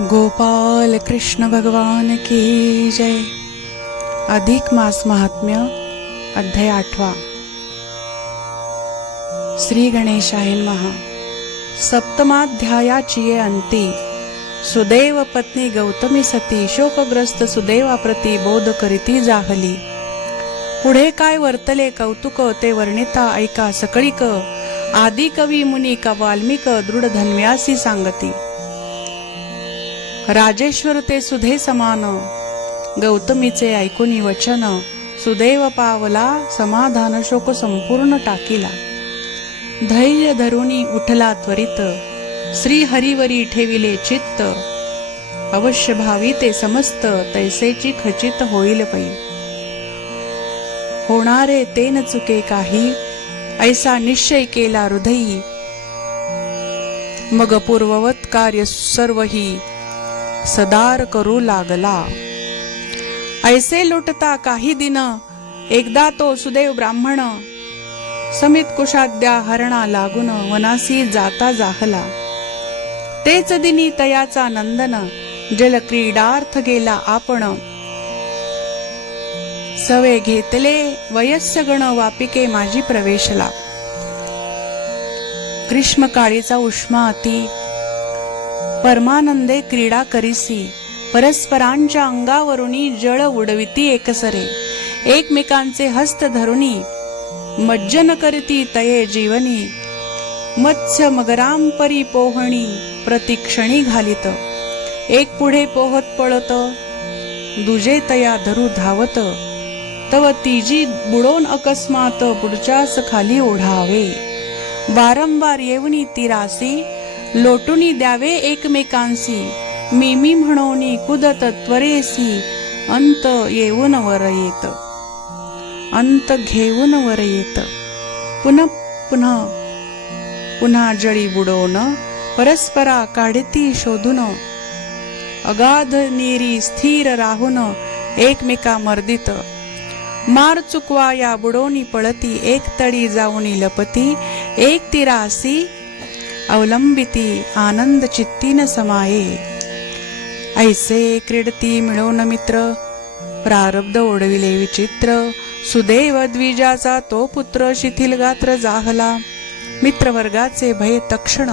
गोपाल कृष्ण भगवान की जय। अधिक मास महात्म्य अध्याय 8। श्री गणेशाय नमः। सप्तमाध्यायाची अंती सुदैव पत्नी गौतमी सती शोकग्रस्त सुदैवाप्रती बोध करीती जाहली। पुढे काय वर्तले कौतुक ते वर्णिता ऐका सकळीक। आदि कवी मुनी का वाल्मिक दृढ धन्व्यासी सांगती। राजेश्वर ते सुधे समान गौतमीचे ऐकुनी वचन। सुदैव पावला समाधान शोक संपूर्ण टाकीला। धैर्य धरुनी उठला त्वरित श्री हरिवरी ठेविले चित्त। अवश्य भावी ते समस्त तैसेची खचित होईल पै। होणारे ते न चुके काही ऐसा निश्चय केला हृदयी। मग पूर्ववत कार्य सर्वही सदार करू लागला। ऐसे लुटता काही दिन एकदा तो सुदैव ब्राह्मण। समित कुशाद्या हरणा लागून वनासी जाता जाहला। तेच दिनी तयाचा नंदन जल क्रीडार्थ गेला आपण। सवे घेतले वयस्य गण वापिके माझी प्रवेशला। ग्रीष्म काळीचा उष्मा अति परमानंदे क्रीडा करीसी। परस्परांच्या अंगावरुनी जळ उडविती एकसरे। एकमेकांचे हस्त धरुनी मज्जन करती तये जीवनी। मत्स्य मगराम परी पोहणी प्रतिक्षणी घालित। एक पुढे पोहत पळत दुजे तया धरू धावत। तव तिजी बुडोन अकस्मात पुढच्यास खाली ओढावे। वारंवार येवनी तिरासी लोटुनी द्यावे एकमेकांसी। मी म्हणोनी कुदत त्वरेसी अंत येऊन वर येत। अंत घेऊन वर येत। पुन्हा जळी बुडोन परस्परा काढती शोधून। अगाध नीरी स्थिर राहून एकमेका मर्दित। मार चुकवा या बुडोनी पळती एक तळी जाऊनी लपती। एक तिरासी अवलंबिती आनंद चित्तीन समाये। ऐसे क्रीडती मिळवून मित्र प्रारब्ध ओढविले विचित्र। सुदैव द्विजाचा तो पुत्र शिथिल गात्र जाहला। मित्रवर्गाचे भय तक्षण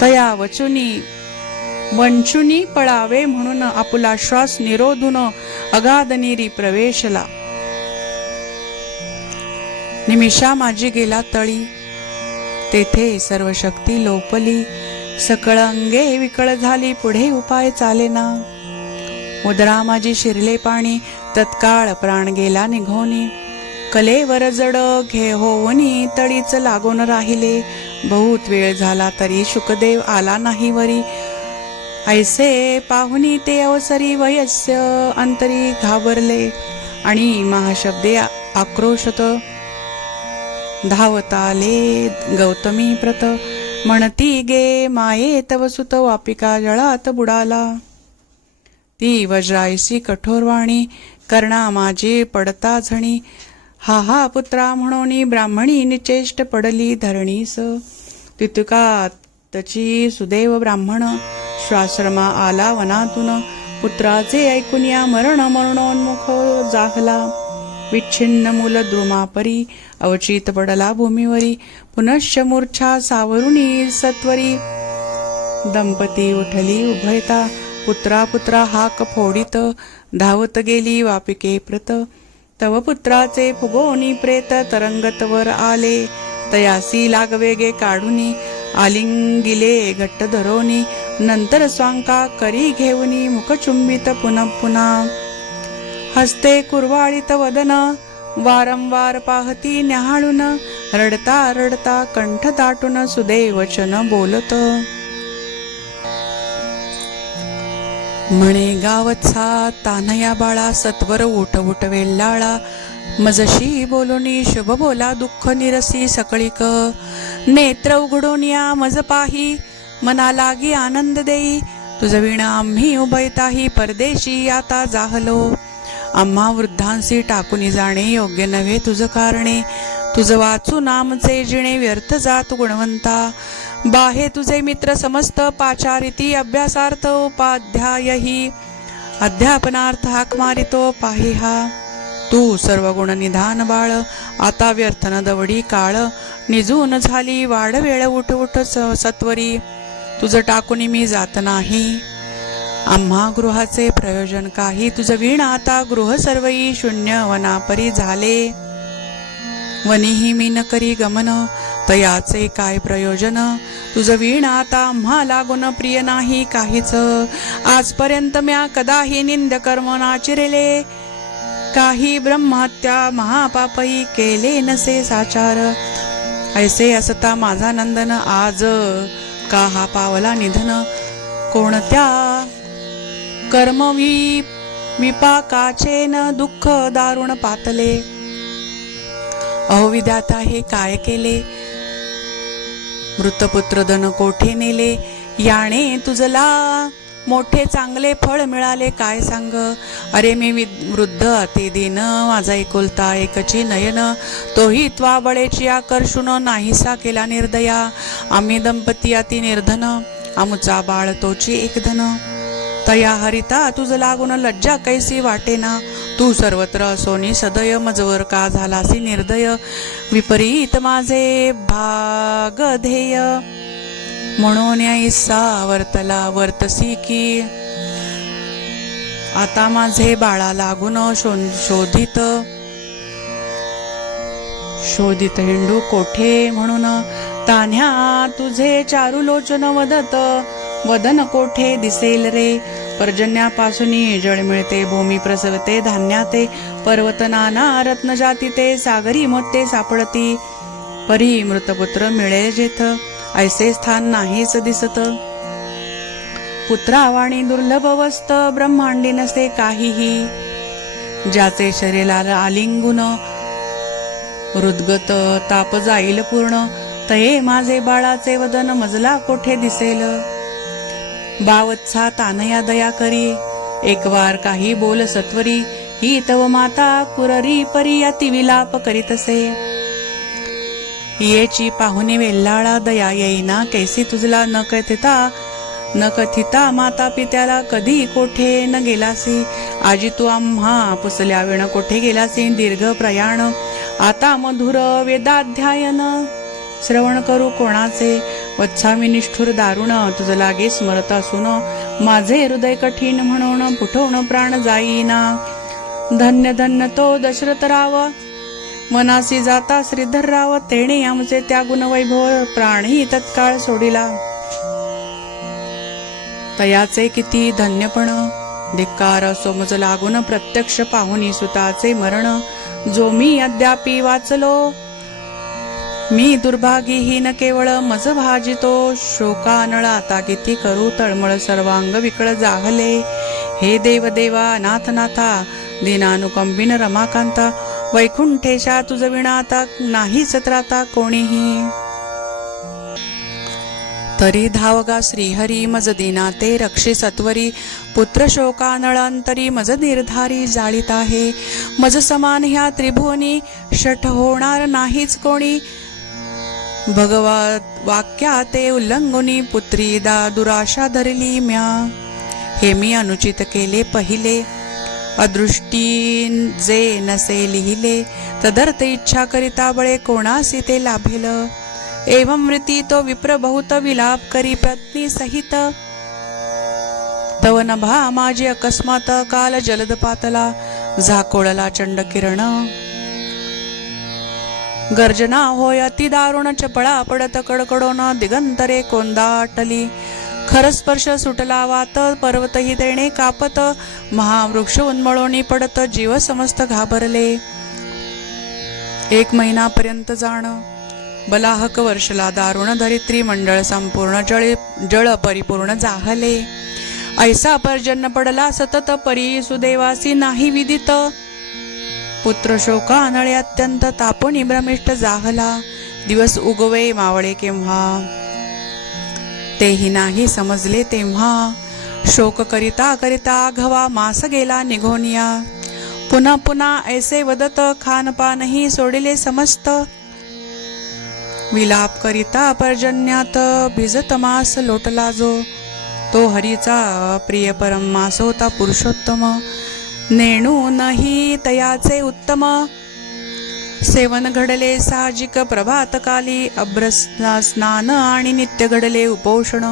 तया वंचुनी पळावे म्हणून आपुला श्वास निरोधून अगाध नीरी प्रवेशला। निमिषा माझी गेला तळी तेथे सर्व शक्ती लोपली। सकळ अंगे विकळ झाली पुढे उपाय चालेना। उदरा माझी शिरले पाणी तत्काळ प्राण गेला निघोनी। कलेवर जड घे होवनी तळीच लागून राहिले। बहुत वेळ झाला तरी शुकदेव आला नाही वरी। ऐसे पाहुनी ते अवसरी वयस्य अंतरी घाबरले। आणि महाशब्दे आक्रोशत धावत आले गौतमी प्रत। म्हणती गे माये तव सुत वापिका जळात बुडाला। ती वज्रायसी कठोरवाणी कर्णा माझी पडता झणी। हा पुत्रा म्हणोनी ब्राह्मणी निचेष्ट पडली धरणीस। तितुकातची सुदैव ब्राह्मण श्वाश्रमा आला वनातून। पुत्राचे ऐकुनिया मरणोन्मुख जाहला। विच्छिन्न मूल द्रुमापरी अवचित पडला भूमीवरी। पुनश्च मूर्छा सावरुनी सत्वरी। दंपती उठली उभयता पुत्रा हाक फोडित। धावत गेली वापिके प्रत। तव पुत्राचे फुगोनी प्रेत तरंगत वर आले। तयासी लागवेगे काढुनी आलिंगिले घट्ट धरोनी। नंतर स्वांका करी घेऊनी मुखचुंबित पुन्हा। हस्ते कुरवाळीत वदन वारंवार पाहती न्याहाळून। रडता रडता कंठ दाटून सुदैव वचन बोलत। म्हणे गावचा तानया बाळा सत्वर उठ वेल्लाळा। मजशी बोलुनी शुभ बोला दुःख निरसी सकळीक। नेत्र उघडून या मज पाही मना लागी आनंद देई। तुझ विणा आम्ही उभयताही परदेशी आता जाहलो। आम्हा वृद्धांसी टाकून जाणे योग्य नव्हे तुझ कारणे। तुझ वाचू नामचे जिणे व्यर्थ जात गुणवंता। बाहे तुझे मित्र समस्त पाचारिती अभ्यासार्थ उपाध्यायही अध्यापनार्थ हाक मारितो पाही हा. तू सर्व गुण निधान बाळ आता व्यर्थ न दवडी काळ निजून झाली वाढ वेळ उठ उठ सत्वरी तुझ टाकून मी जात नाही आम्हा गृहाचे प्रयोजन काही तुझ वीण आता गृह सर्वई शून्य वनापरी झाले वनीही मी न करी गमन तयाचे काय प्रयोजन तुझ वीण आता आम्हा लागून प्रिय नाही काहीच आजपर्यंत म्या कदाही निंद कर्म नाचिरेले काही ब्रह्महत्या महापापई केले नसे साचार ऐसे असता माझा नंदन आज का हा पावला निधन कोणत्या कर्म विपाकाचे न दुःख दारुण पातले अहो विधाता हे काय केले मृतपुत्र धन कोठे नेले याने तुझला मोठे चांगले फळ मिळाले काय सांग अरे मी वृद्ध ते दिन माझा एकुलता एकची नयन तोही त्वा बळेची आकर्षून नाहीसा केला निर्दया आम्ही दंपती अति निर्धन आमुचा बाळ तोची एक धन तया हरिता तुझ लागून लज्जा कैसी वाटेना तू सर्वत्र असोनी सदय मजवर का झालासी निर्दय विपरीत माझे भाग ध्येय म्हणून ऐसा वर्तला वर्तसी की आता माझे बाळा लागून शोधित हिंडू कोठे म्हणून तान्ह्या तुझे चारू लोचन वदत वदन कोठे दिसेल रे पर्जन्यापासून जळ मिळते भूमी प्रसवते धान्याते पर्वत नाना रत्न जाती ते सागरी मोते सापडती परी मृतपुत्र मिळे जेथ ऐसे स्थान नाहीच दिसत पुत्रावाणी दुर्लभ वस्त ब्रह्मांडी नसे काहीही ज्याचे शरीराला आलिंगुन हृदगत ताप जाईल पूर्ण तये माझे बाळाचे वदन मजला कोठे दिसेल बावत्सा तानया दया करी एक वार काही बोल सत्वरी ही तव माता कुररी परी अति विलाप करीतसे येची पाहुणे वेल्लाळा दया येईना कैसी तुझला न कथिता माता पित्याला कधी कोठे न गेलासी आजी तू आम्हा पुसल्या वेण कोठे गेलासी दीर्घ प्रयाण आता मधुर वेदाध्यायन श्रवण करू कोणाचे वत्सामी निष्ठुर दारुण तुझ लागे स्मरत असून माझे हृदय कठीण म्हणून पुठवण प्राण जाईना धन्य धन्य तो दशरथ राव मनासी जाता श्रीधर राव तेणे आमचे त्या गुणवैभव प्राणी तत्काळ सोडिला तयाचे किती धन्यपण धिक्कार सोमज लागून प्रत्यक्ष पाहुनी सुताचे मरण जो मी अद्यापी वाचलो मी दुर्भागीहीन केवळ मज भाजितो शोकानळ आता किती करू तळमळ सर्वांग विकळ जाहले हे देव देवा नाथ नाथा दीनानुकंबिन रमाकांता वैकुंठेशा तुझ विणा आता नाहीच त्राता कोणीही तरी धावगा श्रीहरी मज दीना ते रक्षे सत्वरी पुत्र शोकानळांतरी मज निर्धारी जाळीत आहे मज समान ह्या त्रिभुवनी शठ होणार नाहीच कोणी भगवत वाक्या ते उल्लंघुनी पुत्री दुराशा धरली म्या हे मी अनुचित केले पहिले अदृष्टी जे नसे लिहिले तदर्थ इच्छा करिता बळे कोणासी ते लाभेल एवं मृती तो विप्र बहुत विलाप करी पत्नी सहित तव नभा माझे अकस्मात काल जलद पातला झाकोळला चंड किरण गर्जना होय अति दारुण चपळा पडत कडकडोन दिगंतरे कोंदाटली खरस्पर्श सुटला वात पर्वतही तेणे कापत महावृक्ष उन्मळोनी पडत जीव समस्त घाबरले 1 महिनापर्यंत जाण बलाहक वर्षला दारुण धरित्री मंडळ संपूर्ण जळ परिपूर्ण जाहले ऐसा पर्जन्य पडला सतत परी सुदेवासी नाही विदित पुत्र शोकानळे अत्यंत तापुनी भ्रमिष्ट जाहला दिवस उगवे मावळे केव्हा तेही नाही समजले तेव्हा शोक करिता करिता घवा मास गेला निघोनिया पुन्हा पुन्हा ऐसे वदत खानपानही सोडिले समस्त विलाप करिता पर्जन्यात भिजत मास लोटला जो, तो हरीचा प्रिय परम मास होता पुरुषोत्तम. नेणू नाही तयाचे उत्तम, सेवन घडले साहजिक प्रभातकाली. अभ्र स्नान आणि नित्य घडले उपोषण.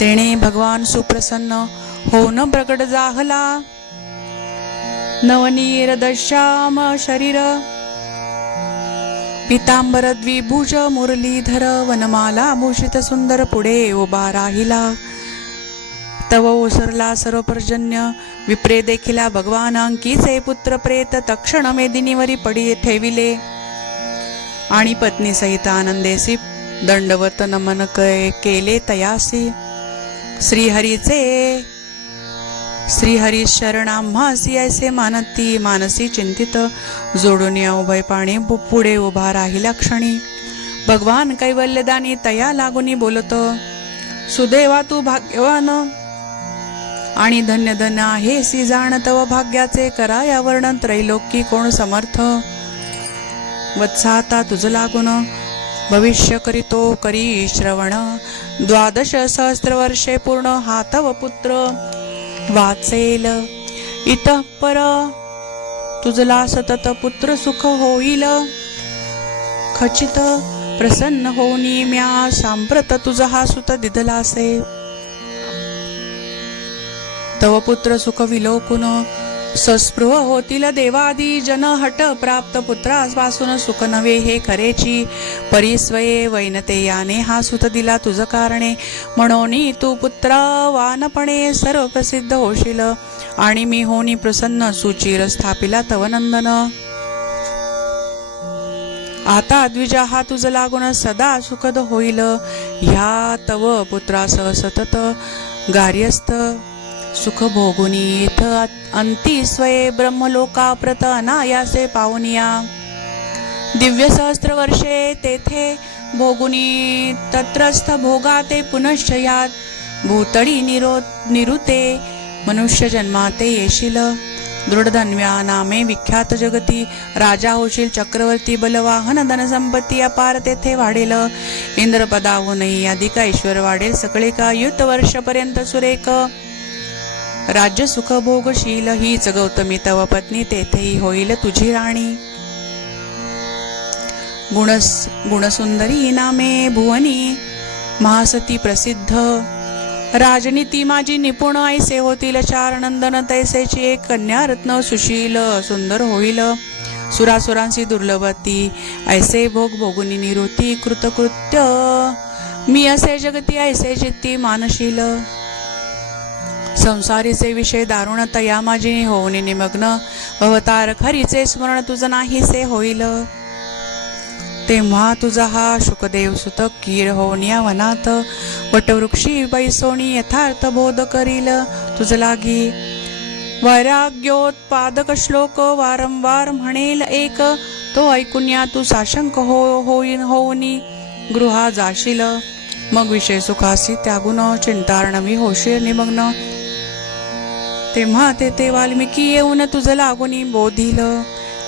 तेणे भगवान सुप्रसन्न होऊन प्रकट जाहला. नवनीर दश्याम शरीर, पितांबर द्विभुज मुरलीधर. वनमाला भूषित सुंदर पुढे उभा राहिला. तव ओसरला सर्व पर्जन्य, विप्रे देखिला भगवान अंकीचे पुत्र प्रेत. तक्षण मेदिनीवरी पडी ठेविले, आणि पत्नी सहित आनंदेसी दंडवत नमन केले तयासी. श्रीहरी शरणाम्हासी ऐसे मानती. मानसी चिंतित जोडून या उभय पाणी पुढे उभा राहिला क्षणी. भगवान कैवल्यदानी तया लागुनी बोलत, सुदेवा तू भाग्यवान आणि धन्य धन्य आहे सी जाण. तव भाग्याचे कराया वर्णन, त्रैलोकी कोण समर्थ. वत्साता तुझ लागून भविष्य करीतो करी श्रवण. 12 सहस्त्र वर्षे पूर्ण हा तव पुत्र वाचेल. इतः पर तुझला सतत पुत्र सुख होईल. खचित प्रसन्न होनी म्या सांप्रत तुझ हा सुत दिधलासे. तव पुत्र सुख विलोकुन सस्पृह होतील देवादी जन. हट प्राप्त पुत्रापासून सुख नव्हे हे खरेची. परिस्वये वैनतेयाने हा सुत दिला तुझ कारणे. म्हणोनी तू पुत्रवानपणे सर्व प्रसिद्ध होशील. आणि मी होनी प्रसन्न सुचिर स्थापिला तव नंदन. आता द्विजा हा तुझ लागून सदा सुखद होईल. ह्या तव पुत्रासह सतत गार्यस्थ सुख भोगुनी. इथ अंती स्वये ब्रह्मलोकाप्रत अनायासे पावनिया. दिव्य सहस्त्र वर्षे तेथे भोगुनी तत्रस्थ भोगाते पुनश्च यात. भूतळी निरुते मनुष्य जन्माते येशील. दृढधन्व्या नामे विख्यात जगती. राजा होशील चक्रवर्ती बलवाहन धनसंपत्ती अपार तेथे वाढेल. इंद्रपदाहूनही अधिक ऐश्वर वाढेल. सकळे का युत वर्षपर्यंत सुरेख राज्य सुख भोगशील. हीच गौतमी तव पत्नी तेथेही होईल तुझी राणी. गुणसुंदरी नामे भुवनी महासती प्रसिद्ध. राजनीती माझी निपुण ऐसे होतील 4 नंदन. तैसेची एक कन्या रत्न सुशील सुंदर होईल. सुरासुरांशी दुर्लभती ऐसे भोग भोगुनी निवृत्ती. कृतकृत्य मी असे जगती ऐसे चित्ती मानशील. संसारीचे विषय दारुण तया माझी होऊन निमग्न. भवतार खरीचे स्मरण तुझ नाहीसे होईल. तेव्हा तुझा हा शुकदेव सुत कीर होऊन या वनात. वटवृक्षी बैसोनी यथार्थ बोध करील तुझ लागी. वैराग्योत्पादक श्लोक वारंवार म्हणेल एक. तो ऐकून या तू साशंक होऊनी गृहा जाशील. मग विषय सुखासी त्यागुण चिंतार्णवी होशील निमग्न. तेव्हा तेथे वाल्मिकी येऊन तुझ लागुनी बोधिल.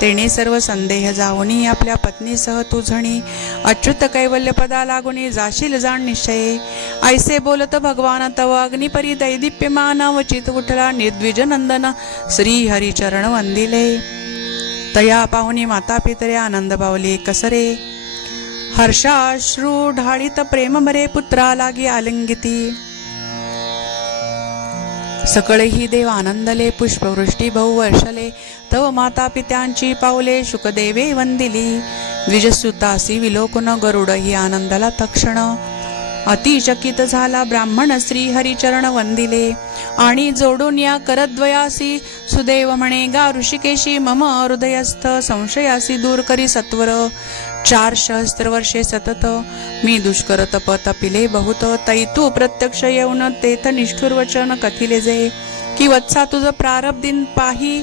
तेने सर्व संदेह जाऊनी आपल्या पत्नीसह तुझणी. अच्युत कैवल्य पदा लागुनी जाशील जाण निश्चये. ऐसे बोलत भगवान तव अग्निपरी दैदिप्यमान. वचित उठला निर्द्विज नंदन श्री हरिचरण वंदिले. तया पाहुनी माता पितरे आनंद पावली कसरे. हर्षाश्रू ढाळीत प्रेम भरे पुत्रा लागी आलिंगिती. सकळही देव आनंदले पुष्पवृष्टी बहु वर्षले. तव माता पित्यांची पावले शुकदेवे वंदिली. द्विजसुतासी विलोकन गरुड ही आनंदाला तक्षण. अतिचकित झाला ब्राह्मण श्री हरिचरण वंदिले. आणि जोडून या करद्वयासी सुदेव म्हणे गा ऋषिकेशी मम हृदयस्थ. संशयासी दूर करी सत्वर. 4 सहस्त्र वर्षे सतत मी दुष्कर तप तपिले बहुत. तैतू प्रत्यक्ष येऊन तेथ निष्ठुर वचन कथिले जे. की वत्सा तुझ प्रारब्धीन पाही.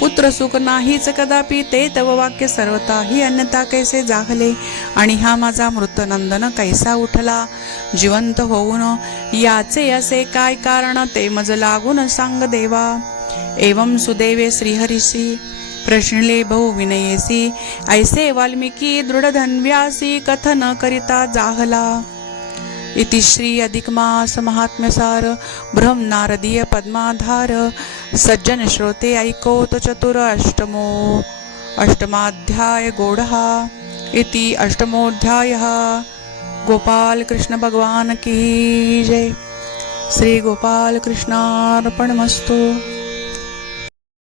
पुत्र सुख नाहीच कदापि. ते तव वाक्य सर्वताही अन्यथा कैसे जाहले. आणि हा माझा मृत नंदन कैसा उठला जिवंत होऊन. याचे असे काय कारण ते मज लागून सांग देवा. एवं सुदेवे श्रीहरीसी प्रश्नले बहु विनयेसी ऐसे वाल्मिकी दृढधन्व्यासी कथन करिता जाहला. इति श्री अधिक मास महात्म्यसार ब्रह्म नारदीय पद्माधार. सज्जन श्रोते ऐकोत चतुर अष्टमाध्याय गोडहा. इति अष्टमोध्यायः. गोपाल कृष्ण भगवान की जय. श्री गोपाल कृष्णार्पणमस्तु.